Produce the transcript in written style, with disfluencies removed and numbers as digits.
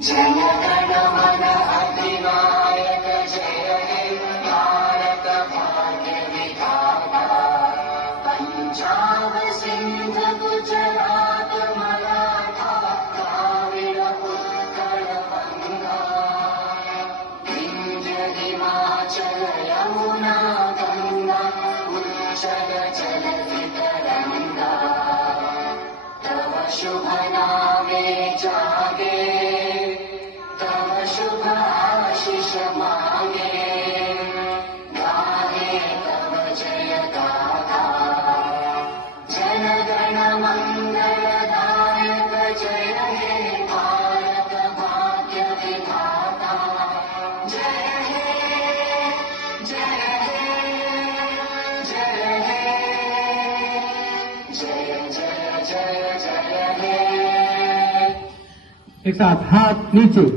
जय गण मन अधिनायक जय हे भारत भाग्य विधाता। पंजाब सिंध गुजरात मराठा द्राविड़ उत्कल बंगा। विंध्य हिमाचल यमुना गंगा उच्चल जलधि तरंगा। तव शुभ नामे जागे तव शुभ आशीष मांगे। गाहे तव जय गाथा जन गण मंगलदायक जय हे भारत भाग्य विधाता। जय हे जय हे जय हे जय जय जय जय हे। एक साथ हाथ नीचे।